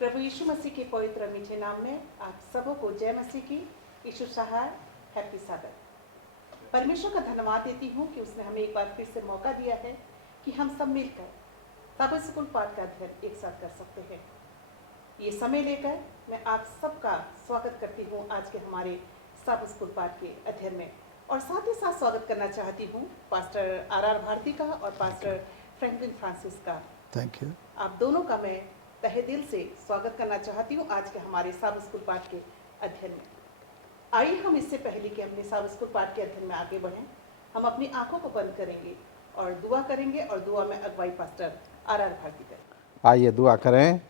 प्रभु यीशु मसीह के पवित्र मीठे नाम में आप सबों को जय मसीह की यीशु सहाय हैप्पी साबत। परमेश्वर का धन्यवाद देती हूँ कि उसने हमें एक बार फिर से मौका दिया है कि हम सब मिलकर साबत स्कूल पाठ का अध्ययन एक साथ कर सकते हैं। ये समय लेकर मैं आप सबका स्वागत करती हूँ आज के हमारे साबत स्कूल पाठ के अध्ययन में, और साथ ही साथ स्वागत करना चाहती हूँ पास्टर आर भारती का और पास्टर फ्रैंकलिन फ्रांसिस का। Thank you. आप दोनों का मैं तहे दिल से स्वागत करना चाहती हूँ आज के हमारे साबत स्कूल पाठ के अध्ययन में। आइए हम इससे पहले कि अपने साबत स्कूल पाठ के अध्ययन में आगे बढ़ें, हम अपनी आंखों को बंद करेंगे और दुआ करेंगे, और दुआ में अगुवाई पास्टर आर भारती करें। आइए दुआ करें।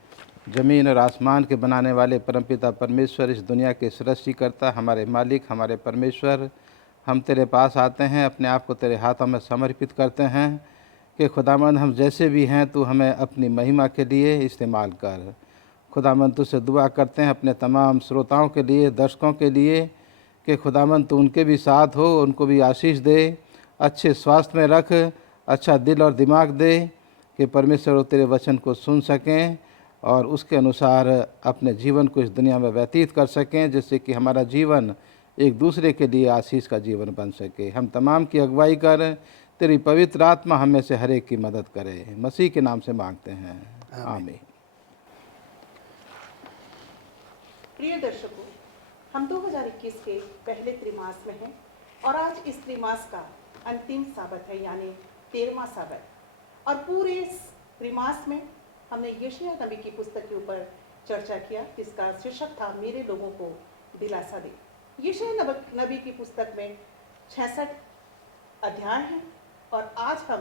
ज़मीन और आसमान के बनाने वाले परमपिता परमेश्वर, इस दुनिया के सृष्टिकर्ता, हमारे मालिक, हमारे परमेश्वर, हम तेरे पास आते हैं, अपने आप को तेरे हाथों में समर्पित करते हैं कि खुदावंद हम जैसे भी हैं तू हमें अपनी महिमा के लिए इस्तेमाल कर। खुदावंद तुझसे दुआ करते हैं अपने तमाम श्रोताओं के लिए, दर्शकों के लिए, कि खुदावंद तू उनके भी साथ हो, उनको भी आशीष दे, अच्छे स्वास्थ्य में रख, अच्छा दिल और दिमाग दे कि परमेश्वर वो तेरे वचन को सुन सकें और उसके अनुसार अपने जीवन को इस दुनिया में व्यतीत कर सकें, जिससे कि हमारा जीवन एक दूसरे के लिए आशीष का जीवन बन सके। हम तमाम की अगुवाई कर, तेरी पवित्र आत्मा हम में से हर एक की मदद करे। मसीह के नाम से मांगते हैं, आमीन। प्रिय दर्शकों, हम 2021 के पहले त्रिमास में हैं और आज इस त्रिमास का अंतिम साबत है, यानी 13वां साबत। और पूरे इस त्रिमास में हमने यशायाह नबी की पुस्तक के ऊपर चर्चा किया, जिसका शीर्षक था मेरे लोगों को दिलासा दे। यशायाह नबी की पुस्तक में 66 अध्याय हैं और आज हम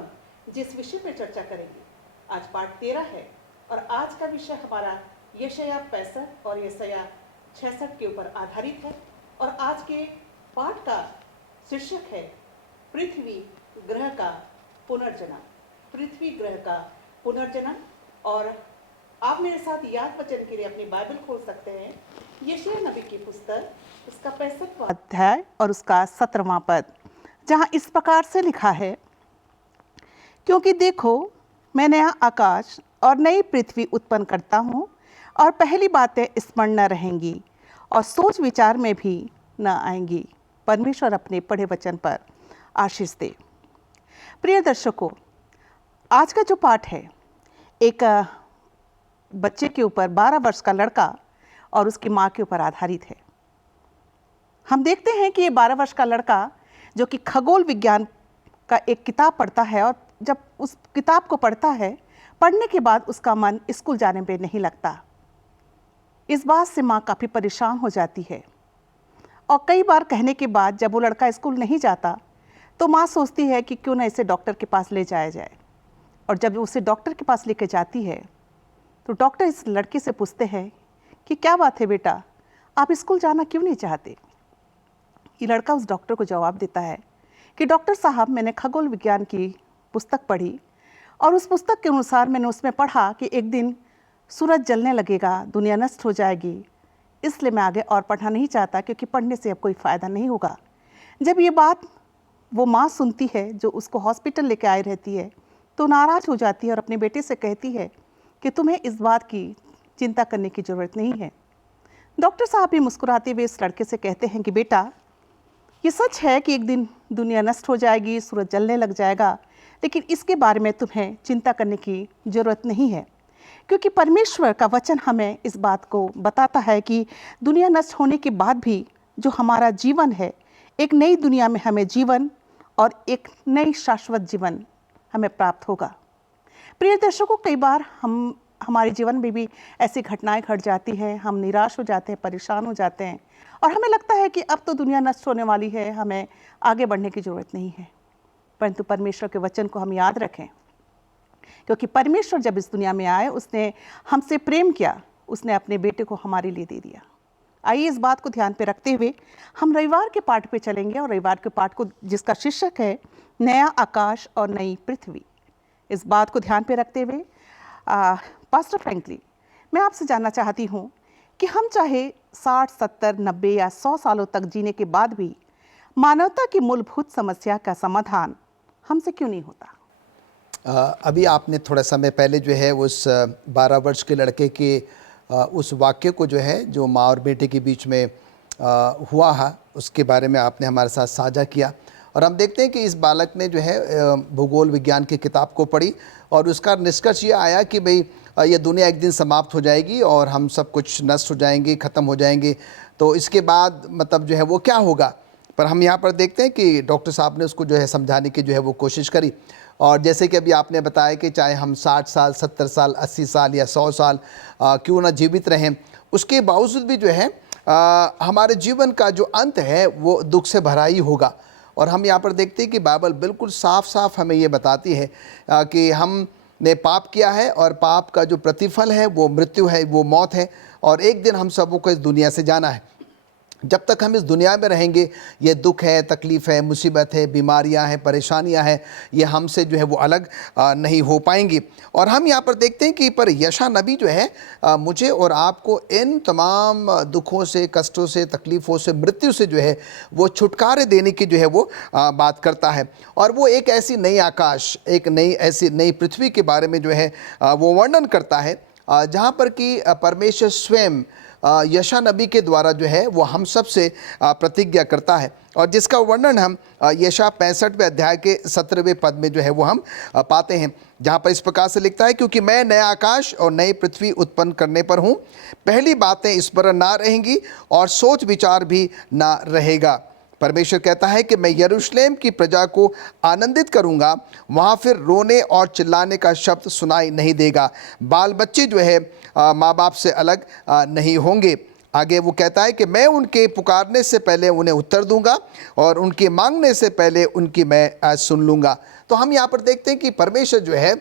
जिस विषय पर चर्चा करेंगे, आज पाठ 13 है और आज का विषय हमारा यशायाह 65 और यशायाह 66 के ऊपर आधारित है। और आज के पाठ का शीर्षक है पृथ्वी ग्रह का पुनर्जनन। पृथ्वी ग्रह का पुनर्जनन। और आप मेरे साथ याद वचन के लिए अपनी बाइबल खोल सकते हैं, यशायाह नबी की पुस्तक, उसका 65वां अध्याय और उसका 17वां पद, जहां इस प्रकार से लिखा है, क्योंकि देखो मैं नया आकाश और नई पृथ्वी उत्पन्न करता हूँ, और पहली बातें स्मरण न रहेंगी और सोच विचार में भी न आएंगी। परमेश्वर अपने पढ़े वचन पर आशीष दे। प्रिय दर्शकों, आज का जो पाठ है एक बच्चे के ऊपर, 12 वर्ष का लड़का और उसकी माँ के ऊपर आधारित है। हम देखते हैं कि ये 12 वर्ष का लड़का जो कि खगोल विज्ञान का एक किताब पढ़ता है, और जब उस किताब को पढ़ता है, पढ़ने के बाद उसका मन स्कूल जाने पे नहीं लगता। इस बात से माँ काफ़ी परेशान हो जाती है, और कई बार कहने के बाद जब वो लड़का स्कूल नहीं जाता तो माँ सोचती है कि क्यों ना इसे डॉक्टर के पास ले जाया जाए। और जब उसे डॉक्टर के पास लेके जाती है तो डॉक्टर इस लड़के से पूछते हैं कि क्या बात है बेटा, आप स्कूल जाना क्यों नहीं चाहते। ये लड़का उस डॉक्टर को जवाब देता है कि डॉक्टर साहब, मैंने खगोल विज्ञान की पुस्तक पढ़ी और उस पुस्तक के अनुसार मैंने उसमें पढ़ा कि एक दिन सूरज जलने लगेगा, दुनिया नष्ट हो जाएगी, इसलिए मैं आगे और पढ़ना नहीं चाहता, क्योंकि पढ़ने से अब कोई फ़ायदा नहीं होगा। जब ये बात वो माँ सुनती है जो उसको हॉस्पिटल लेके आई रहती है, तो नाराज़ हो जाती है और अपने बेटे से कहती है कि तुम्हें इस बात की चिंता करने की ज़रूरत नहीं है। डॉक्टर साहब भी मुस्कुराते हुए इस लड़के से कहते हैं कि बेटा, ये सच है कि एक दिन दुनिया नष्ट हो जाएगी, सूरज जलने लग जाएगा, लेकिन इसके बारे में तुम्हें चिंता करने की ज़रूरत नहीं है, क्योंकि परमेश्वर का वचन हमें इस बात को बताता है कि दुनिया नष्ट होने के बाद भी जो हमारा जीवन है, एक नई दुनिया में हमें जीवन और एक नई शाश्वत जीवन हमें प्राप्त होगा। प्रिय दर्शकों, कई बार हमारे जीवन में भी ऐसी घटनाएं घट जाती हैं, हम निराश हो जाते हैं, परेशान हो जाते हैं, और हमें लगता है कि अब तो दुनिया नष्ट होने वाली है, हमें आगे बढ़ने की ज़रूरत नहीं है। परंतु परमेश्वर के वचन को हम याद रखें, क्योंकि परमेश्वर जब इस दुनिया में आए, उसने हमसे प्रेम किया, उसने अपने बेटे को हमारे लिए दे दिया। आइए इस बात को ध्यान पे रखते हुए हम रविवार के पाठ पे चलेंगे, और रविवार के पाठ को जिसका शीर्षक है नया आकाश और नई पृथ्वी। इस बात को ध्यान पे रखते हुए पास्टर फ्रैंकलिन, मैं आपसे जानना चाहती हूँ कि हम चाहे 60, 70, 90 या 100 सालों तक जीने के बाद भी मानवता की मूलभूत समस्या का समाधान हमसे क्यों नहीं होता। अभी आपने थोड़ा समय पहले जो है उस 12 वर्ष के लड़के के उस वाक्य को जो है जो माँ और बेटे के बीच में हुआ है उसके बारे में आपने हमारे साथ साझा किया। और हम देखते हैं कि इस बालक ने जो है भूगोल विज्ञान की किताब को पढ़ी और उसका निष्कर्ष ये आया कि भाई ये दुनिया एक दिन समाप्त हो जाएगी और हम सब कुछ नष्ट हो जाएंगे, ख़त्म हो जाएंगे, तो इसके बाद मतलब जो है वो क्या होगा। पर हम यहाँ पर देखते हैं कि डॉक्टर साहब ने उसको जो है समझाने की जो है वो कोशिश करी। और जैसे कि अभी आपने बताया कि चाहे हम 60 साल, 70 साल, 80 साल या 100 साल क्यों ना जीवित रहें, उसके बावजूद भी जो है हमारे जीवन का जो अंत है वो दुख से भरा ही होगा। और हम यहाँ पर देखते हैं कि बाइबल बिल्कुल साफ साफ हमें ये बताती है कि हमने पाप किया है और पाप का जो प्रतिफल है वो मृत्यु है, वो मौत है। और एक दिन हम सबों को इस दुनिया से जाना है। जब तक हम इस दुनिया में रहेंगे ये दुख है, तकलीफ़ है, मुसीबत है, बीमारियां हैं, परेशानियां हैं, ये हमसे जो है वो अलग नहीं हो पाएंगी। और हम यहाँ पर देखते हैं कि पर यशायाह नबी जो है मुझे और आपको इन तमाम दुखों से, कष्टों से, तकलीफ़ों से, मृत्यु से जो है वो छुटकारे देने की जो है वो बात करता है। और वो एक ऐसी नई आकाश, एक ऐसी नई पृथ्वी के बारे में जो है वो वर्णन करता है जहाँ पर कि परमेश्वर स्वयं यशायाह नबी के द्वारा जो है वो हम सब से प्रतिज्ञा करता है। और जिसका वर्णन हम यशायाह 65वें अध्याय के 17वें पद में जो है वो हम पाते हैं, जहाँ पर इस प्रकार से लिखता है, क्योंकि मैं नया आकाश और नई पृथ्वी उत्पन्न करने पर हूँ, पहली बातें इस पर ना रहेंगी और सोच विचार भी ना रहेगा। परमेश्वर कहता है कि मैं यरूशलेम की प्रजा को आनंदित करूंगा, वहाँ फिर रोने और चिल्लाने का शब्द सुनाई नहीं देगा, बाल बच्चे जो है माँ बाप से अलग नहीं होंगे। आगे वो कहता है कि मैं उनके पुकारने से पहले उन्हें उत्तर दूंगा और उनके मांगने से पहले उनकी मैं सुन लूँगा। तो हम यहाँ पर देखते हैं कि परमेश्वर जो है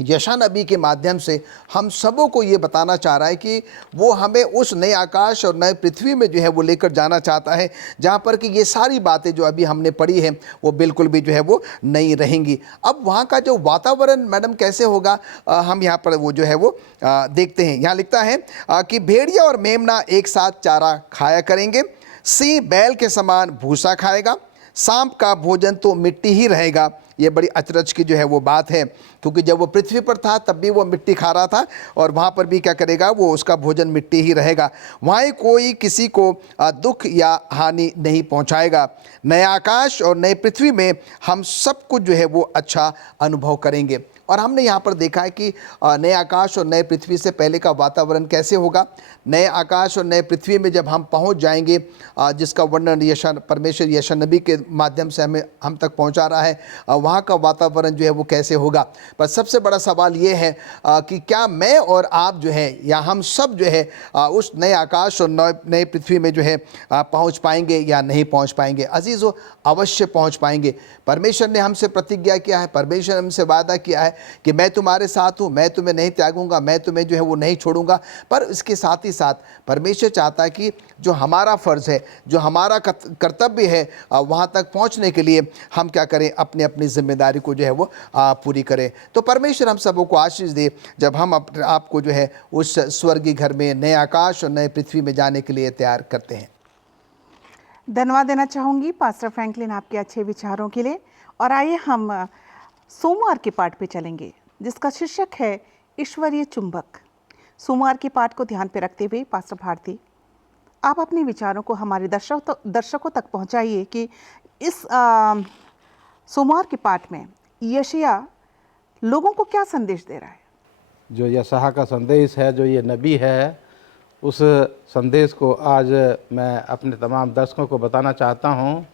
यशायाह नबी के माध्यम से हम सबों को ये बताना चाह रहा है कि वो हमें उस नए आकाश और नए पृथ्वी में जो है वो लेकर जाना चाहता है, जहाँ पर कि ये सारी बातें जो अभी हमने पढ़ी हैं वो बिल्कुल भी जो है वो नहीं रहेंगी। अब वहाँ का जो वातावरण मैडम कैसे होगा, हम यहाँ पर वो जो है वो देखते हैं। यहाँ लिखता है कि भेड़िया और मेमना एक साथ चारा खाया करेंगे, सिंह बैल के समान भूसा खाएगा, सांप का भोजन तो मिट्टी ही रहेगा। ये बड़ी अचरज की जो है वो बात है, क्योंकि जब वो पृथ्वी पर था तब भी वो मिट्टी खा रहा था और वहाँ पर भी क्या करेगा, वो उसका भोजन मिट्टी ही रहेगा। वहाँ कोई किसी को दुख या हानि नहीं पहुँचाएगा। नए आकाश और नए पृथ्वी में हम सब कुछ जो है वो अच्छा अनुभव करेंगे। और हमने यहाँ पर देखा है कि नए आकाश और नए पृथ्वी से पहले का वातावरण कैसे होगा। नए आकाश और नए पृथ्वी में जब हम पहुँच जाएंगे, जिसका वर्णन परमेश्वर यशायाह नबी के माध्यम से हम तक पहुँचा रहा है, वहाँ का वातावरण जो है वो कैसे होगा। पर सबसे बड़ा सवाल ये है कि क्या मैं और आप जो है या हम सब जो है उस नए आकाश और नए पृथ्वी में जो है पहुँच पाएंगे या नहीं पहुँच पाएंगे। अजीज़ों, अवश्य पहुँच पाएंगे। परमेश्वर ने हमसे प्रतिज्ञा किया है, परमेश्वर ने हमसे वादा किया है कि मैं तुम्हारे साथ हूँ, मैं तुम्हें नहीं त्यागूंगा, मैं तुम्हें जो है वो नहीं छोड़ूंगा। पर इसके साथ ही साथ परमेश्वर चाहता है कि जो हमारा फ़र्ज़ है, जो हमारा कर्तव्य है, वहाँ तक पहुँचने के लिए हम क्या करें, अपनी अपनी जिम्मेदारी को जो है वो पूरी करें। तो परमेश्वर हम सबों को आशीष दे जब हम आपको जो है उस स्वर्गीय घर में, नए आकाश और नए पृथ्वी में जाने के लिए तैयार करते हैं। धन्यवाद देना चाहूँगी पास्टर फ्रैंकलिन आपके अच्छे विचारों के लिए। और आइए हम सोमवार के पाठ पे चलेंगे, जिसका शीर्षक है ईश्वरीय चुंबक। सोमवार के पाठ को ध्यान पे रखते हुए पास्टर भारती, आप अपने विचारों को हमारे दर्शकों तक पहुंचाइए कि इस सोमवार के पाठ में यशायाह लोगों को क्या संदेश दे रहा है। जो यशायाह का संदेश है, जो ये नबी है, उस संदेश को आज मैं अपने तमाम दर्शकों को बताना चाहता हूँ।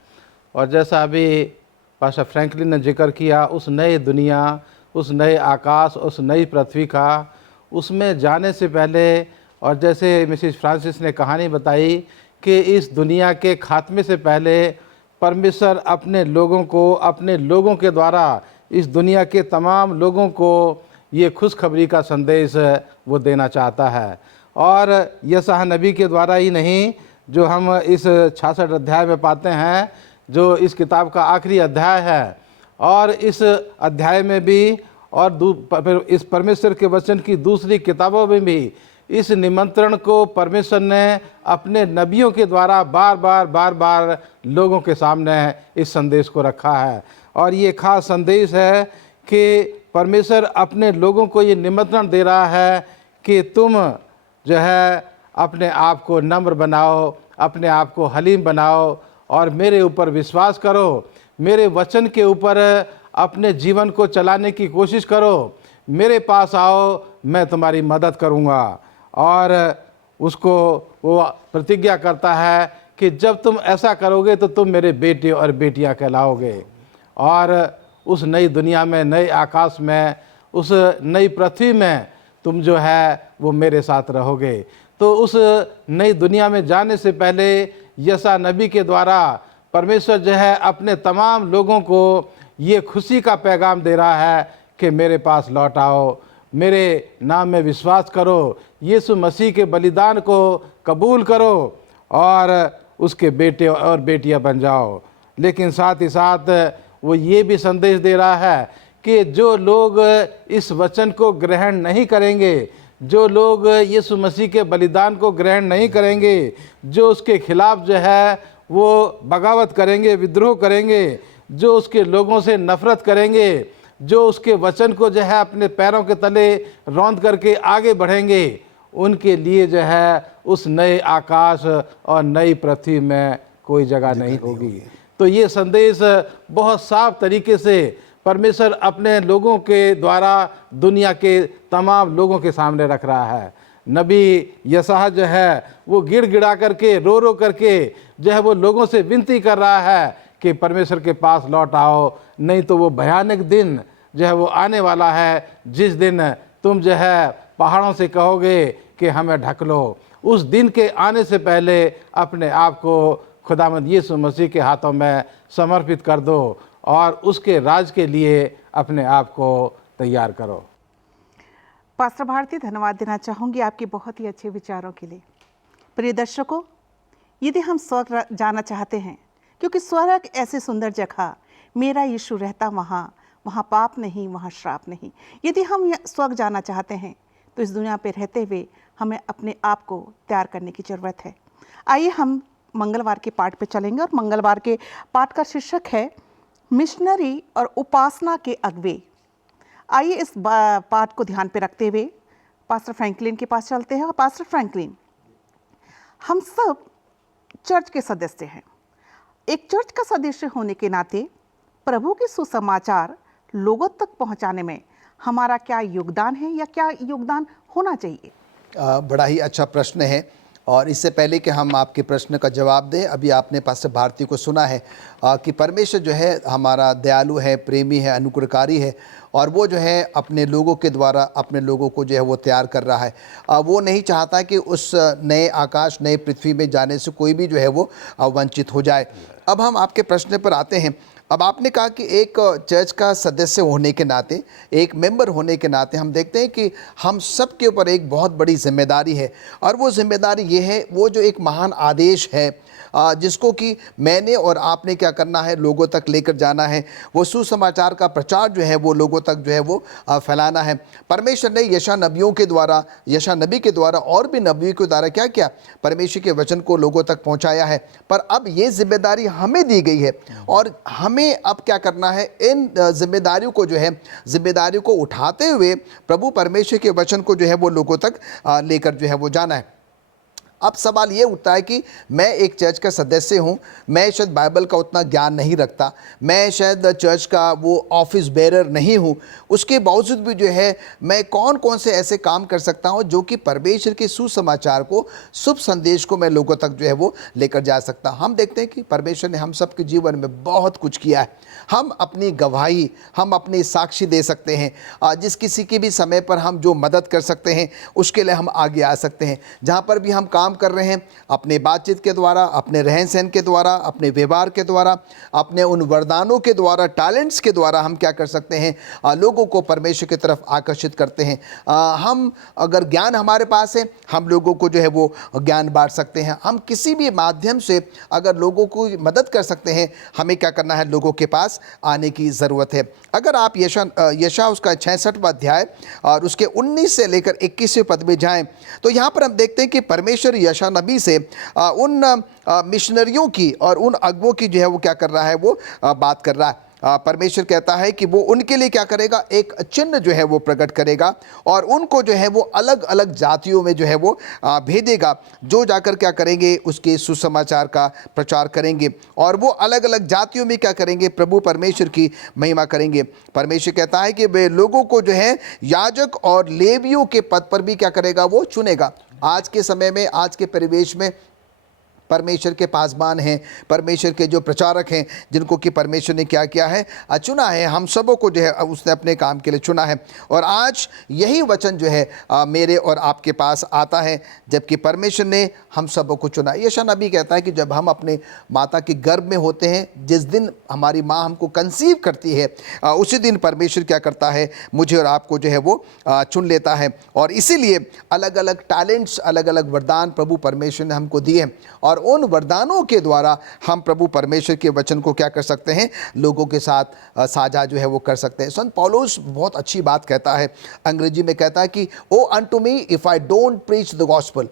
और जैसा अभी पास्टर फ्रैंकलिन ने जिक्र किया, उस नई दुनिया, उस नए आकाश, उस नई पृथ्वी का, उसमें जाने से पहले, और जैसे मिसिस फ्रांसिस ने कहानी बताई कि इस दुनिया के खात्मे से पहले परमेश्वर अपने लोगों के द्वारा इस दुनिया के तमाम लोगों को ये खुशखबरी का संदेश वो देना चाहता है। और यशायाह नबी के द्वारा ही नहीं, जो हम इस 66 अध्याय में पाते हैं, जो इस किताब का आखिरी अध्याय है, और इस अध्याय में भी और इस परमेश्वर के वचन की दूसरी किताबों में भी इस निमंत्रण को परमेश्वर ने अपने नबियों के द्वारा बार बार लोगों के सामने इस संदेश को रखा है। और ये खास संदेश है कि परमेश्वर अपने लोगों को ये निमंत्रण दे रहा है कि तुम जो है अपने आप को नम्र बनाओ, अपने आप को हलीम बनाओ और मेरे ऊपर विश्वास करो, मेरे वचन के ऊपर अपने जीवन को चलाने की कोशिश करो, मेरे पास आओ, मैं तुम्हारी मदद करूँगा। और उसको वो प्रतिज्ञा करता है कि जब तुम ऐसा करोगे तो तुम मेरे बेटे और बेटियां कहलाओगे, और उस नई दुनिया में, नए आकाश में, उस नई पृथ्वी में तुम जो है वो मेरे साथ रहोगे। तो उस नई दुनिया में जाने से पहले यशा नबी के द्वारा परमेश्वर जो है अपने तमाम लोगों को ये खुशी का पैगाम दे रहा है कि मेरे पास लौट आओ, मेरे नाम में विश्वास करो, यीशु मसीह के बलिदान को कबूल करो और उसके बेटे और बेटियां बन जाओ। लेकिन साथ ही साथ वो ये भी संदेश दे रहा है कि जो लोग इस वचन को ग्रहण नहीं करेंगे, जो लोग यीशु मसीह के बलिदान को ग्रहण नहीं करेंगे, जो उसके खिलाफ जो है वो बगावत करेंगे, विद्रोह करेंगे, जो उसके लोगों से नफरत करेंगे, जो उसके वचन को जो है अपने पैरों के तले रौंद करके आगे बढ़ेंगे, उनके लिए जो है उस नए आकाश और नई पृथ्वी में कोई जगह नहीं होगी। तो ये संदेश बहुत साफ तरीके से परमेश्वर अपने लोगों के द्वारा दुनिया के तमाम लोगों के सामने रख रहा है। नबी यशायाह जो है वो गिड़गिड़ा करके, रो रो करके जो है वो लोगों से विनती कर रहा है कि परमेश्वर के पास लौट आओ, नहीं तो वो भयानक दिन जो है वो आने वाला है जिस दिन तुम जो है पहाड़ों से कहोगे कि हमें ढक लो। उस दिन के आने से पहले अपने आप को खुदावंद यीशु मसीह के हाथों में समर्पित कर दो और उसके राज के लिए अपने आप को तैयार करो। पास्टर भारती, धन्यवाद देना चाहूँगी आपके बहुत ही अच्छे विचारों के लिए। प्रिय दर्शकों, यदि हम स्वर्ग जाना चाहते हैं, क्योंकि स्वर्ग ऐसी सुंदर जगह, मेरा यीशु रहता वहाँ, वहाँ पाप नहीं, वहाँ श्राप नहीं। यदि हम स्वर्ग जाना चाहते हैं तो इस दुनिया पे रहते हुए हमें अपने आप को तैयार करने की ज़रूरत है। आइए हम मंगलवार के पाठ पे चलेंगे और मंगलवार के पाठ का शीर्षक है मिशनरी और उपासना के अगुवे। आइए इस पाठ को ध्यान पे रखते हुए पास्टर फ्रैंकलिन के पास चलते हैं। और पास्टर फ्रैंकलिन, हम सब चर्च के सदस्य हैं। एक चर्च का सदस्य होने के नाते प्रभु के सुसमाचार लोगों तक पहुंचाने में हमारा क्या योगदान है या क्या योगदान होना चाहिए? बड़ा ही अच्छा प्रश्न है। और इससे पहले कि हम आपके प्रश्न का जवाब दें, अभी आपने पास्टर भारती को सुना है कि परमेश्वर जो है हमारा दयालु है, प्रेमी है, अनुग्रहकारी है और वो जो है अपने लोगों के द्वारा अपने लोगों को जो है वो तैयार कर रहा है। वो नहीं चाहता कि उस नए आकाश, नए पृथ्वी में जाने से कोई भी जो है वो वंचित हो जाए। अब हम आपके प्रश्न पर आते हैं। अब आपने कहा कि एक चर्च का सदस्य होने के नाते, एक मेंबर होने के नाते हम देखते हैं कि हम सब के ऊपर एक बहुत बड़ी जिम्मेदारी है और वो जिम्मेदारी ये है, वो जो एक महान आदेश है जिसको कि मैंने और आपने क्या करना है, लोगों तक लेकर जाना है। वो सुसमाचार का प्रचार जो है वो लोगों तक जो है वो फैलाना है। परमेश्वर ने यशा नबी के द्वारा और भी नबियों के द्वारा क्या किया, परमेश्वर के वचन को लोगों तक पहुंचाया है। पर अब ये जिम्मेदारी हमें दी गई है और हमें अब क्या करना है, इन जिम्मेदारियों को जो है, जिम्मेदारियों को उठाते हुए प्रभु परमेश्वर के वचन को जो है वो लोगों तक लेकर जो है वो जाना है। अब सवाल ये उठता है कि मैं एक चर्च का सदस्य हूँ, मैं शायद बाइबल का उतना ज्ञान नहीं रखता, मैं शायद चर्च का वो ऑफिस बेरर नहीं हूँ, उसके बावजूद भी जो है मैं कौन कौन से ऐसे काम कर सकता हूँ जो कि परमेश्वर के सुसमाचार को, शुभ संदेश को मैं लोगों तक जो है वो लेकर जा सकता। हम देखते हैं कि परमेश्वर ने हम सब के जीवन में बहुत कुछ किया है। हम अपनी गवाही, हम अपनी साक्षी दे सकते हैं। जिस किसी की भी समय पर हम जो मदद कर सकते हैं उसके लिए हम आगे आ सकते हैं। जहाँ पर भी हम काम कर रहे हैं, अपने बातचीत के द्वारा, अपने रहन सहन के द्वारा, अपने व्यवहार के द्वारा, अपने उन वरदानों के द्वारा, टैलेंट्स के द्वारा हम क्या कर सकते हैं, लोगों को परमेश्वर की तरफ आकर्षित करते हैं। हम अगर ज्ञान हमारे पास है, हम लोगों को जो है वो ज्ञान बांट सकते हैं। हम किसी भी माध्यम से अगर लोगों को मदद कर सकते हैं, हमें क्या करना है, लोगों के पास आने की ज़रूरत है। अगर आप यशा उसका 66वां अध्याय और उसके 19 से लेकर 21वें पद में जाएं तो यहाँ पर हम देखते हैं कि परमेश्वर यशा नबी से उन मिशनरियों की और उन अगुवों की जो है वो क्या कर रहा है, वो बात कर रहा है। परमेश्वर कहता है कि वो उनके लिए क्या करेगा, एक चिन्ह जो है वो प्रकट करेगा और उनको जो है वो अलग अलग जातियों में जो है वो भेदेगा, जो जाकर क्या करेंगे, उसके सुसमाचार का प्रचार करेंगे और वो अलग अलग जातियों में क्या करेंगे, प्रभु परमेश्वर की महिमा करेंगे। परमेश्वर कहता है कि वे लोगों को जो है याजक और लेवियों के पद पर भी क्या करेगा, वो चुनेगा। आज के समय में, आज के परिवेश में परमेश्वर के पासबान हैं, परमेश्वर के जो प्रचारक हैं, जिनको कि परमेश्वर ने क्या किया है, चुना है। हम सबों को जो है उसने अपने काम के लिए चुना है और आज यही वचन जो है मेरे और आपके पास आता है, जबकि परमेश्वर ने हम सबों को चुना। यशायाह नबी कहता है कि जब हम अपने माता के गर्भ में होते हैं, जिस दिन हमारी माँ हमको कंसीव करती है, उसी दिन परमेश्वर क्या करता है, मुझे और आपको जो है वो चुन लेता है। और इसीलिए अलग अलग टैलेंट्स, अलग अलग वरदान प्रभु परमेश्वर ने हमको दिए और उन वरदानों के द्वारा हम प्रभु परमेश्वर के वचन को क्या कर सकते हैं, लोगों के साथ साझा जो है वो कर सकते हैं। संत पौलुस बहुत अच्छी बात कहता है, अंग्रेजी में कहता है कि O unto me if I don't preach the gospel,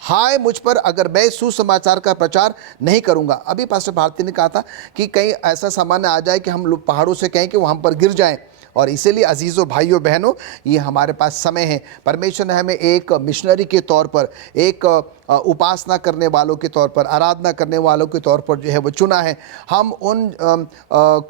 हाय मुझ पर अगर मैं सुसमाचार का प्रचार नहीं करूंगा। अभी पास्टर भारती ने कहा था कि कहीं ऐसा सामान्य आ जाए कि हम लोग पहाड़ों से कहें कि वो हम पर गिर जाएं, और इसीलिए अजीज़ों भाइयों बहनों, ये हमारे पास समय है। परमेश्वर ने हमें एक मिशनरी के तौर पर, एक उपासना करने वालों के तौर पर, आराधना करने वालों के तौर पर जो है वो चुना है। हम उन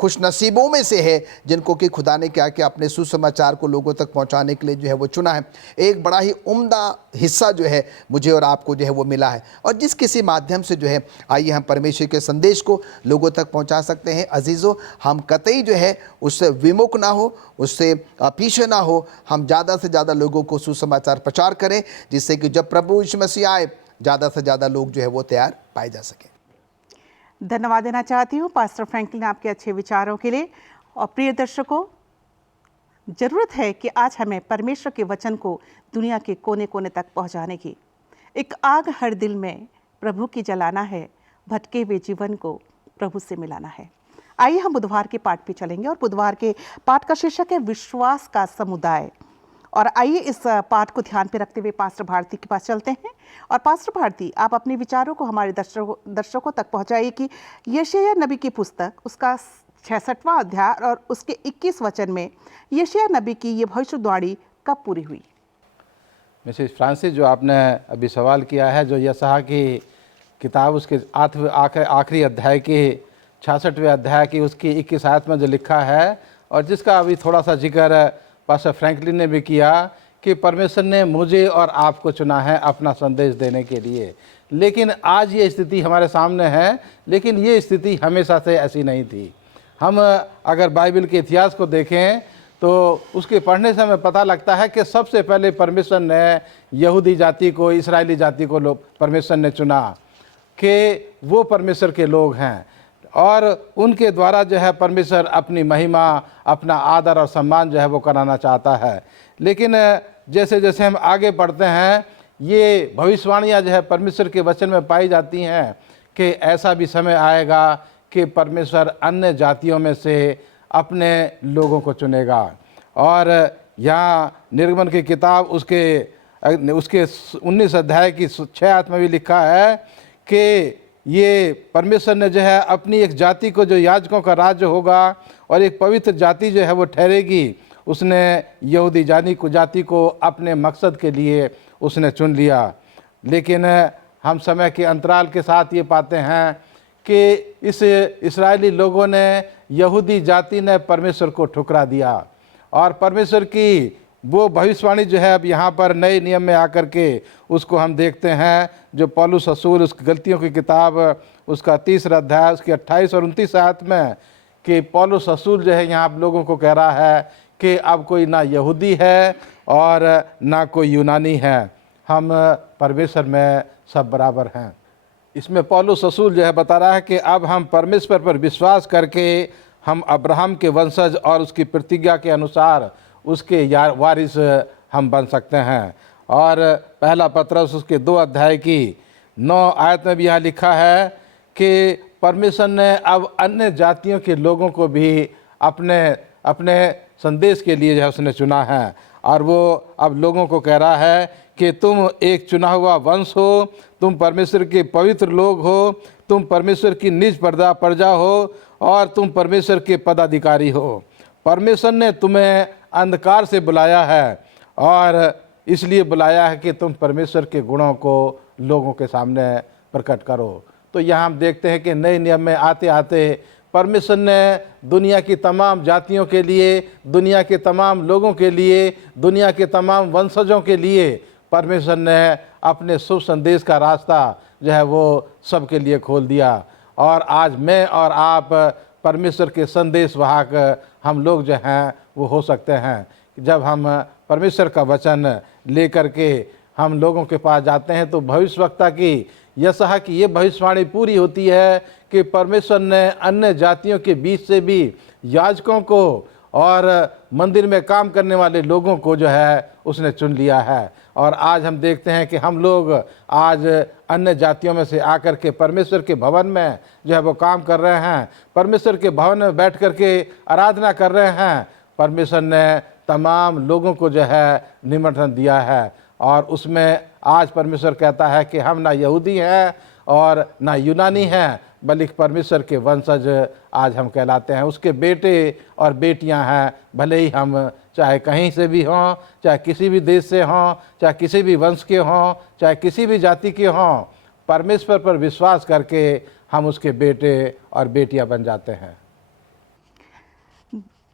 खुशनसीबों में से है जिनको कि खुदा ने क्या किया, अपने सुसमाचार को लोगों तक पहुंचाने के लिए जो है वो चुना है। एक बड़ा ही उम्दा हिस्सा जो है मुझे और आपको जो है वो मिला है, और जिस किसी माध्यम से जो है आइए हम परमेश्वर के संदेश को लोगों तक पहुंचा सकते हैं। अजीज़ों, हम कतई जो है उससे विमुख ना हो, उससे पीछे ना हो। हम ज़्यादा से ज़्यादा लोगों को सुसमाचार प्रचार करें, जिससे कि जब प्रभु यीशु मसीह आए, ज़्यादा से ज़्यादा लोग जो है वो तैयार पाए जा सकें। धन्यवाद देना चाहती हूँ पास्टर फ्रैंकलिन आपके अच्छे विचारों के लिए। और प्रिय दर्शकों, ज़रूरत है कि आज हमें परमेश्वर के वचन को दुनिया के कोने कोने तक पहुँचाने की। एक आग हर दिल में प्रभु की जलाना है, भटके हुए जीवन को प्रभु से मिलाना है। आइए हम बुधवार के पाठ पे चलेंगे, और बुधवार के पाठ का शीर्षक है विश्वास का समुदाय। और आइए इस पाठ को ध्यान पे रखते हुए पास्टर भारती के पास चलते हैं। और पास्टर भारती, आप अपने विचारों को हमारे दर्शकों तक पहुंचाइए कि यशायाह नबी की पुस्तक, उसका 66वां अध्याय और उसके 21 वचन में यशायाह नबी की ये भविष्यवाणी कब पूरी हुई। मिसेस फ्रांसिस, जो आपने अभी सवाल किया है, जो यशायाह की किताब उसके आखिरी अध्याय की 66वें अध्याय की उसकी 21 आयत में जो लिखा है, और जिसका अभी थोड़ा सा जिक्र पास्टर फ्रैंकलिन ने भी किया कि परमेश्वर ने मुझे और आपको चुना है अपना संदेश देने के लिए। लेकिन आज ये स्थिति हमारे सामने है, लेकिन ये स्थिति हमेशा से ऐसी नहीं थी। हम अगर बाइबल के इतिहास को देखें तो उसके पढ़ने से हमें पता लगता है कि सबसे पहले परमेश्वर ने यहूदी जाति को, इस्राएली जाति को परमेश्वर ने चुना कि वो परमेश्वर के लोग हैं, और उनके द्वारा जो है परमेश्वर अपनी महिमा, अपना आदर और सम्मान जो है वो कराना चाहता है। लेकिन जैसे जैसे हम आगे बढ़ते हैं, ये भविष्यवाणियाँ जो है परमेश्वर के वचन में पाई जाती हैं कि ऐसा भी समय आएगा कि परमेश्वर अन्य जातियों में से अपने लोगों को चुनेगा। और यहाँ निर्गमन की किताब उसके 19 अध्याय की 6 आयत में भी लिखा है कि ये परमेश्वर ने जो है अपनी एक जाति को, जो याजकों का राज्य होगा और एक पवित्र जाति जो है वो ठहरेगी, उसने यहूदी जाति को अपने मकसद के लिए उसने चुन लिया। लेकिन हम समय के अंतराल के साथ ये पाते हैं कि इस इस्राएली लोगों ने, यहूदी जाति ने परमेश्वर को ठुकरा दिया, और परमेश्वर की वो भविष्यवाणी जो है अब यहाँ पर नए नियम में आकर के उसको हम देखते हैं, जो पौलुस रसूल उस गलतियों की किताब उसका 3 अध्याय उसकी 28 और 29 आयत में, कि पौलुस रसूल जो है यहाँ आप लोगों को कह रहा है कि अब कोई ना यहूदी है और ना कोई यूनानी है, हम परमेश्वर में सब बराबर हैं। इसमें पौलुस रसूल जो है बता रहा है कि अब हम परमेश्वर पर विश्वास करके हम अब्राहम के वंशज और उसकी प्रतिज्ञा के अनुसार उसके वारिस हम बन सकते हैं। और पहला पत्रस उसके 2 अध्याय की 9 आयत में भी यहाँ लिखा है कि परमेश्वर ने अब अन्य जातियों के लोगों को भी अपने अपने संदेश के लिए जो है उसने चुना है, और वो अब लोगों को कह रहा है कि तुम एक चुना हुआ वंश हो, तुम परमेश्वर के पवित्र लोग हो, तुम परमेश्वर की निज प्रजा हो, और तुम परमेश्वर के पदाधिकारी हो। परमेश्वर ने तुम्हें अंधकार से बुलाया है और इसलिए बुलाया है कि तुम परमेश्वर के गुणों को लोगों के सामने प्रकट करो। तो यहाँ हम देखते हैं कि नए नियम में आते आते परमेश्वर ने दुनिया की तमाम जातियों के लिए, दुनिया के तमाम लोगों के लिए, दुनिया के तमाम वंशजों के लिए परमेश्वर ने अपने शुभ संदेश का रास्ता जो है वो सबके लिए खोल दिया। और आज मैं और आप परमेश्वर के संदेश वाहक हम लोग जो हैं वो हो सकते हैं। जब हम परमेश्वर का वचन लेकर के हम लोगों के पास जाते हैं तो भविष्यवक्ता की यशायाह की ये भविष्यवाणी पूरी होती है कि परमेश्वर ने अन्य जातियों के बीच से भी याजकों को और मंदिर में काम करने वाले लोगों को जो है उसने चुन लिया है। और आज हम देखते हैं कि हम लोग आज अन्य जातियों में से आकर के परमेश्वर के भवन में जो है वो काम कर रहे हैं, परमेश्वर के भवन में बैठ कर के आराधना कर रहे हैं। परमेश्वर ने तमाम लोगों को जो है निमंत्रण दिया है और उसमें आज परमेश्वर कहता है कि हम ना यहूदी हैं और ना यूनानी हैं, बल्कि परमेश्वर के वंशज आज हम कहलाते हैं, उसके बेटे और बेटियां हैं। भले ही हम चाहे कहीं से भी हों, चाहे किसी भी देश से हों, चाहे किसी भी वंश के हों, चाहे किसी भी जाति के हों, परमेश्वर पर विश्वास करके हम उसके बेटे और बेटियां बन जाते हैं।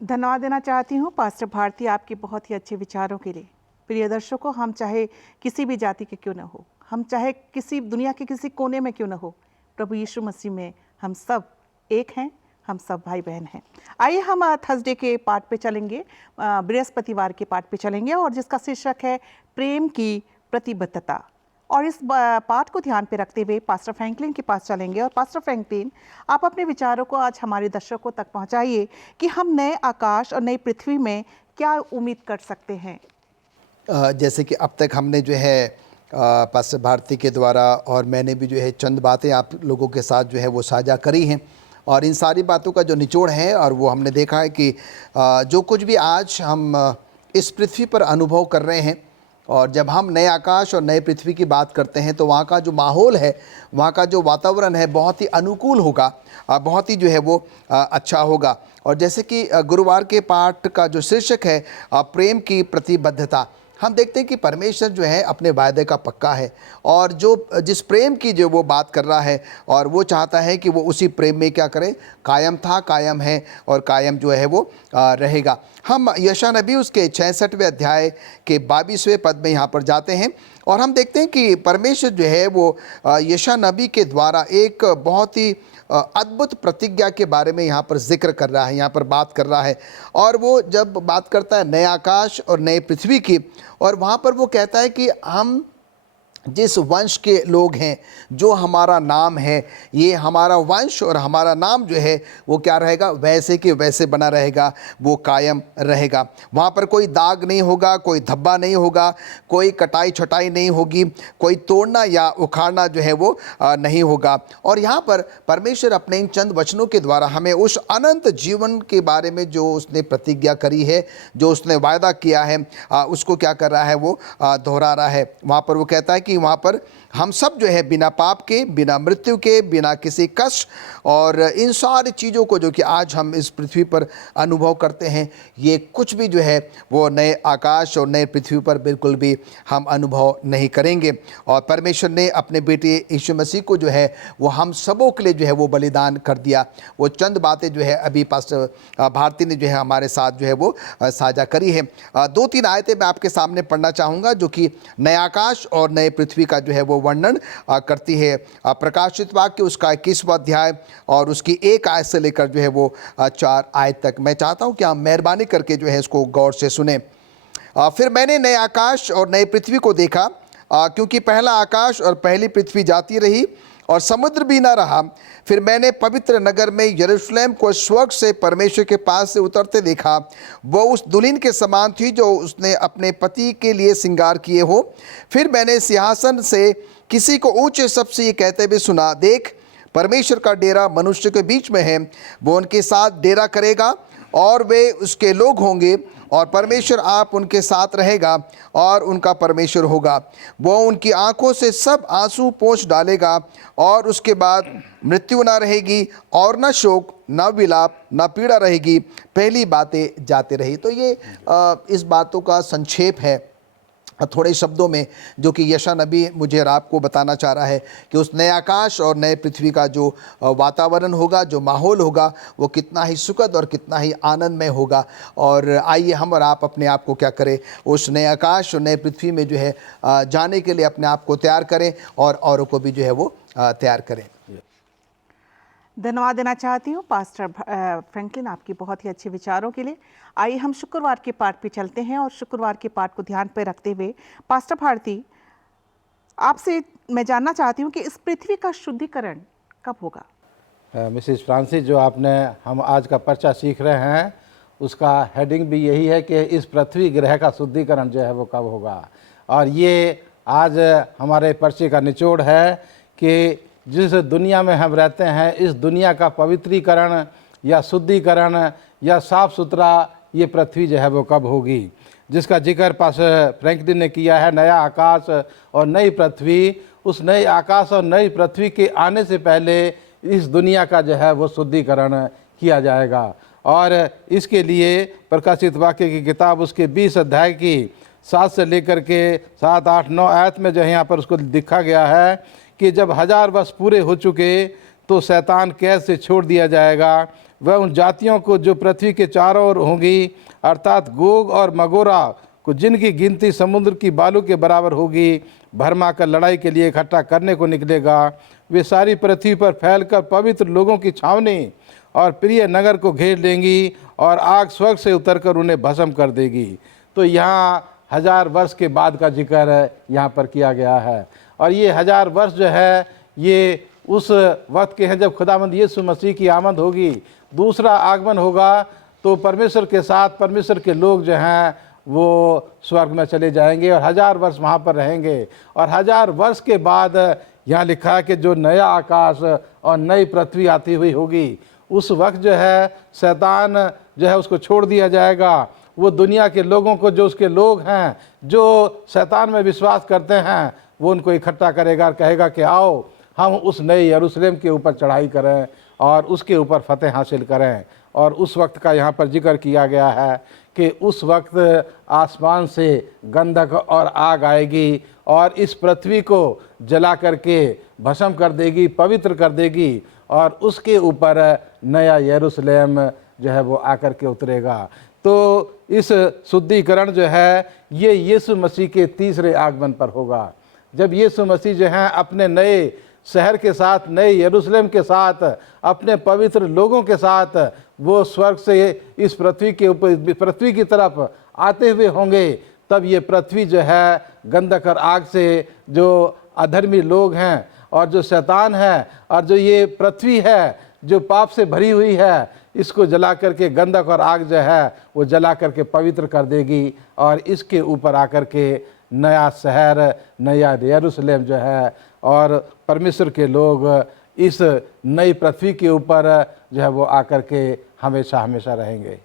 धन्यवाद देना चाहती हूँ पास्टर भारती आपके बहुत ही अच्छे विचारों के लिए। प्रिय दर्शकों, हम चाहे किसी भी जाति के क्यों न हो, हम चाहे किसी दुनिया के किसी कोने में क्यों न हो, प्रभु यीशु मसीह में हम सब एक हैं, हम सब भाई बहन हैं। आइए हम थर्सडे के पार्ट पे चलेंगे, बृहस्पतिवार के पार्ट पे चलेंगे और जिसका शीर्षक है प्रेम की प्रतिबद्धता। और इस पाठ को ध्यान पे रखते हुए पास्टर फ्रैंकलिन के पास चलेंगे। और पास्टर फ्रैंकलिन, आप अपने विचारों को आज हमारे दर्शकों तक पहुंचाइए कि हम नए आकाश और नई पृथ्वी में क्या उम्मीद कर सकते हैं। जैसे कि अब तक हमने जो है पास्टर भारती के द्वारा और मैंने भी जो है चंद बातें आप लोगों के साथ जो है वो साझा करी हैं और इन सारी बातों का जो निचोड़ है और वो हमने देखा है कि जो कुछ भी आज हम इस पृथ्वी पर अनुभव कर रहे हैं और जब हम नए आकाश और नए पृथ्वी की बात करते हैं तो वहाँ का जो माहौल है, वहाँ का जो वातावरण है बहुत ही अनुकूल होगा, बहुत ही जो है वो अच्छा होगा। और जैसे कि गुरुवार के पाठ का जो शीर्षक है प्रेम की प्रतिबद्धता, हम देखते हैं कि परमेश्वर जो है अपने वायदे का पक्का है और जो जिस प्रेम की जो वो बात कर रहा है और वो चाहता है कि वो उसी प्रेम में क्या करे, कायम था, कायम है और कायम जो है वो रहेगा। हम यशायाह नबी उसके 66वें अध्याय के 22वें पद में यहाँ पर जाते हैं और हम देखते हैं कि परमेश्वर जो है वो यशायाह नबी के द्वारा एक बहुत ही अद्भुत प्रतिज्ञा के बारे में यहाँ पर जिक्र कर रहा है, यहाँ पर बात कर रहा है। और वो जब बात करता है नए आकाश और नए पृथ्वी की, और वहाँ पर वो कहता है कि हम जिस वंश के लोग हैं, जो हमारा नाम है, ये हमारा वंश और हमारा नाम जो है वो क्या रहेगा, वैसे के वैसे बना रहेगा, वो कायम रहेगा। वहाँ पर कोई दाग नहीं होगा, कोई धब्बा नहीं होगा, कोई कटाई छटाई नहीं होगी, कोई तोड़ना या उखाड़ना जो है वो नहीं होगा। और यहाँ पर परमेश्वर अपने इन चंद वचनों के द्वारा हमें उस अनंत जीवन के बारे में जो उसने प्रतिज्ञा करी है, जो उसने वायदा किया है, उसको क्या कर रहा है, वो दोहरा रहा है। वहाँ पर वो कहता है कि वहाँ पर हम सब जो है बिना पाप के, बिना मृत्यु के, बिना किसी कष्ट और इन सारी चीज़ों को जो कि आज हम इस पृथ्वी पर अनुभव करते हैं, ये कुछ भी जो है वो नए आकाश और नए पृथ्वी पर बिल्कुल भी हम अनुभव नहीं करेंगे। और परमेश्वर ने अपने बेटे यीशु मसीह को जो है वो हम सबों के लिए जो है वो बलिदान कर दिया। वो चंद बातें जो है अभी पास्टर भारती ने जो है हमारे साथ जो है वो साझा करी है। 2-3 आयतें मैं आपके सामने पढ़ना चाहूँगा जो कि नए आकाश और नए पृथ्वी का जो है वो वर्णन करती है। प्रकाशित वाक्य उसका 21वां अध्याय और उसकी 1 आयत से लेकर जो है वो 4 आयत तक मैं चाहता हूँ कि आप मेहरबानी करके जो है इसको गौर से सुने। फिर मैंने नए आकाश और नए पृथ्वी को देखा, क्योंकि पहला आकाश और पहली पृथ्वी जाती रही और समुद्र भी ना रहा। फिर मैंने पवित्र नगर में यरूशलेम को स्वर्ग से परमेश्वर के पास से उतरते देखा। वो उस दुल्हन के समान थी जो उसने अपने पति के लिए श्रृंगार किए हो। फिर मैंने सिंहासन से किसी को ऊंचे शब्द से ये कहते हुए सुना, देख, परमेश्वर का डेरा मनुष्य के बीच में है, वो उनके साथ डेरा करेगा और वे उसके लोग होंगे और परमेश्वर आप उनके साथ रहेगा और उनका परमेश्वर होगा। वो उनकी आंखों से सब आंसू पोंछ डालेगा और उसके बाद मृत्यु ना रहेगी और न शोक, न विलाप, न पीड़ा रहेगी, पहली बातें जाते रही। तो ये इस बातों का संक्षेप है थोड़े शब्दों में, जो कि यशा नबी मुझे और आपको बताना चाह रहा है कि उस नए आकाश और नए पृथ्वी का जो वातावरण होगा, जो माहौल होगा, वो कितना ही सुखद और कितना ही आनंदमय होगा। और आइए हम और आप अपने आप को क्या करें, उस नए आकाश और नए पृथ्वी में जो है जाने के लिए अपने आप को तैयार करें और औरों को भी जो है वो तैयार करें। धन्यवाद देना चाहती हूँ पास्टर फ्रैंकलिन आपकी बहुत ही अच्छे विचारों के लिए। आइए हम शुक्रवार के पाठ पे चलते हैं और शुक्रवार के पाठ को ध्यान पे रखते हुए पास्टर भारती, आपसे मैं जानना चाहती हूँ कि इस पृथ्वी का शुद्धिकरण कब होगा। मिसेस फ्रांसिस, जो आपने हम आज का पर्चा सीख रहे हैं उसका हेडिंग भी यही है कि इस पृथ्वी ग्रह का शुद्धिकरण जो है वो कब होगा। और ये आज हमारे पर्चे का निचोड़ है कि जिस दुनिया में हम रहते हैं, इस दुनिया का पवित्रीकरण या शुद्धिकरण या साफ़ सुथरा ये पृथ्वी जो है वो कब होगी, जिसका जिक्र पास्टर फ्रैंकलिन ने किया है। नया आकाश और नई पृथ्वी, उस नए आकाश और नई पृथ्वी के आने से पहले इस दुनिया का जो है वो शुद्धिकरण किया जाएगा। और इसके लिए प्रकाशित वाक्य की किताब उसके 20 अध्याय की 7 से लेकर के 7, 8, 9 आयत में जो है यहाँ पर उसको लिखा गया है कि जब 1000 वर्ष पूरे हो चुके तो शैतान कैद से छोड़ दिया जाएगा। वह उन जातियों को जो पृथ्वी के चारों ओर होंगी, अर्थात गोग और मगोरा को, जिनकी गिनती समुद्र की बालू के बराबर होगी, भरमा कर लड़ाई के लिए इकट्ठा करने को निकलेगा। वे सारी पृथ्वी पर फैलकर पवित्र लोगों की छावनी और प्रिय नगर को घेर लेंगी और आग स्वर्ग से उतरकर उन्हें भस्म कर देगी। तो यहाँ 1000 वर्ष के बाद का जिक्र यहाँ पर किया गया है। और ये 1000 वर्ष जो है ये उस वक्त के हैं जब खुदावंद यीशु मसीह की आमद होगी, दूसरा आगमन होगा, तो परमेश्वर के साथ परमेश्वर के लोग जो हैं वो स्वर्ग में चले जाएंगे और 1000 वर्ष वहाँ पर रहेंगे। और 1000 वर्ष के बाद यहाँ लिखा है कि जो नया आकाश और नई पृथ्वी आती हुई होगी, उस वक्त जो है शैतान जो है उसको छोड़ दिया जाएगा। वो दुनिया के लोगों को, जो उसके लोग हैं जो शैतान में विश्वास करते हैं, वो उनको इकट्ठा करेगा और कहेगा कि आओ हम उस नए यरूशलेम के ऊपर चढ़ाई करें और उसके ऊपर फतेह हासिल करें। और उस वक्त का यहाँ पर जिक्र किया गया है कि उस वक्त आसमान से गंधक और आग आएगी और इस पृथ्वी को जला करके भस्म कर देगी, पवित्र कर देगी, और उसके ऊपर नया यरूशलेम जो है वो आकर के उतरेगा। तो इस शुद्धिकरण जो है ये यीशु मसीह के तीसरे आगमन पर होगा, जब यीशु मसीह जो हैं अपने नए शहर के साथ, नए यरूशलेम के साथ, अपने पवित्र लोगों के साथ वो स्वर्ग से इस पृथ्वी के ऊपर, पृथ्वी की तरफ आते हुए होंगे। तब ये पृथ्वी जो है गंधक और आग से, जो अधर्मी लोग हैं और जो शैतान है और जो ये पृथ्वी है जो पाप से भरी हुई है, इसको जला करके गंधक और आग जो है वो जला करके पवित्र कर देगी और इसके ऊपर आकर के नया शहर, नया यरूशलेम जो है और परमेश्वर के लोग इस नई पृथ्वी के ऊपर जो है वो आकर के हमेशा हमेशा रहेंगे।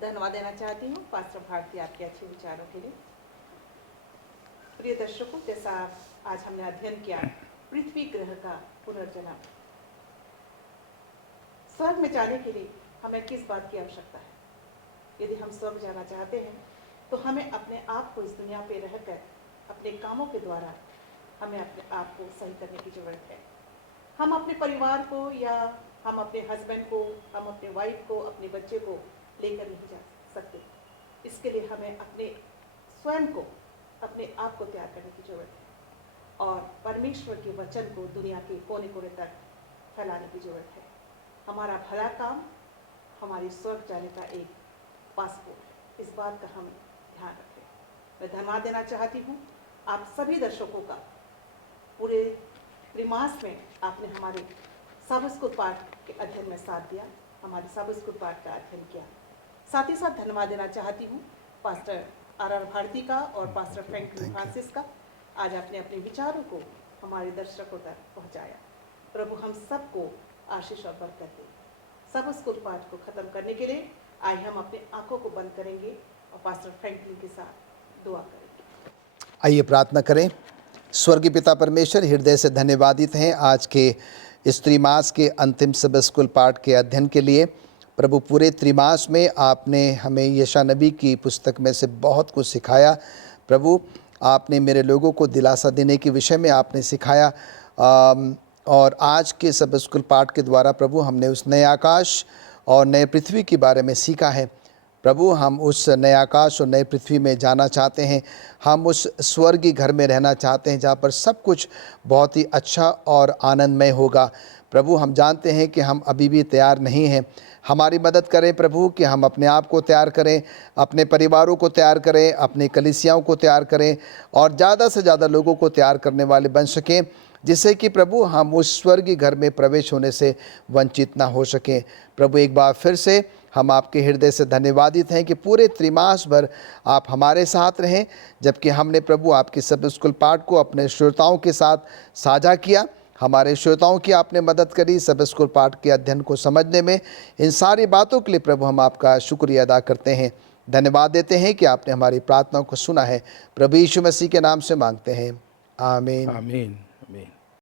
धन्यवाद देना चाहती हूँ पास्टर भारती आपके अच्छे विचारों के लिए। प्रिय दर्शकों, जैसा आज हमने अध्ययन किया पृथ्वी ग्रह का पुनर्जन्म, स्वर्ग में जाने के लिए हमें किस बात की आवश्यकता है? यदि हम स्वर्ग जाना चाहते हैं तो हमें अपने आप को इस दुनिया पे रहकर अपने कामों के द्वारा हमें अपने आप को सही करने की जरूरत है। हम अपने परिवार को या हम अपने हस्बैंड को, हम अपने वाइफ को, अपने बच्चे को लेकर नहीं जा सकते। इसके लिए हमें अपने स्वयं को, अपने आप को तैयार करने की जरूरत है और परमेश्वर के वचन को दुनिया के कोने कोने तक फैलाने की जरूरत है। हमारा भला काम हमारे स्वर्ग जाने का एक पासपोर्ट है। इस बात का हम ध्यान रखें। मैं धन्यवाद देना चाहती हूँ आप सभी दर्शकों का। पूरे त्रिमास में आपने हमारे सबक स्कूल पाठ के अध्ययन में साथ दिया, हमारे सबक स्कूल पाठ का अध्ययन किया। साथ ही साथ धन्यवाद देना चाहती हूँ पास्टर आर भारती का और पास्टर फ्रैंकलिन फ्रांसिस का। आज आपने अपने विचारों को हमारे दर्शकों तक पहुँचाया। प्रभु हम सबको आशीष और बरकत दे। सबक स्कूल पाठ को ख़त्म करने के लिए आइए हम अपने आंखों को बंद करेंगे और पास्टर फ्रैंकलिन के साथ दुआ करेंगे। आइए प्रार्थना करें। स्वर्गीय पिता परमेश्वर, हृदय से धन्यवादित हैं आज के इस त्रिमास के अंतिम सबे स्कूल पाठ के अध्ययन के लिए। प्रभु, पूरे त्रिमास में आपने हमें यशा नबी की पुस्तक में से बहुत कुछ सिखाया। प्रभु, आपने मेरे लोगों को दिलासा देने के विषय में आपने सिखाया, और आज के सबे स्कूल पाठ के द्वारा प्रभु हमने उस नए आकाश और नए पृथ्वी के बारे में सीखा है। प्रभु, हम उस नए आकाश और नए पृथ्वी में जाना चाहते हैं। हम उस स्वर्गीय घर में रहना चाहते हैं जहाँ पर सब कुछ बहुत ही अच्छा और आनंदमय होगा। प्रभु, हम जानते हैं कि हम अभी भी तैयार नहीं हैं। हमारी मदद करें प्रभु कि हम अपने आप को तैयार करें, अपने परिवारों को तैयार करें, अपने कलीसियाओं को तैयार करें और ज़्यादा से ज़्यादा लोगों को तैयार करने वाले बन सकें, जिससे कि प्रभु हम उस स्वर्गीय घर में प्रवेश होने से वंचित ना हो सकें। प्रभु, एक बार फिर से हम आपके हृदय से धन्यवादित हैं कि पूरे त्रिमास भर आप हमारे साथ रहें, जबकि हमने प्रभु आपके सबे स्कूल पाठ को अपने श्रोताओं के साथ साझा किया। हमारे श्रोताओं की आपने मदद करी सबे स्कूल पाठ के अध्ययन को समझने में। इन सारी बातों के लिए प्रभु हम आपका शुक्रिया अदा करते हैं, धन्यवाद देते हैं कि आपने हमारी प्रार्थनाओं को सुना है। प्रभु यीशु मसीह के नाम से मांगते हैं, आमीन। आमीन आमीन।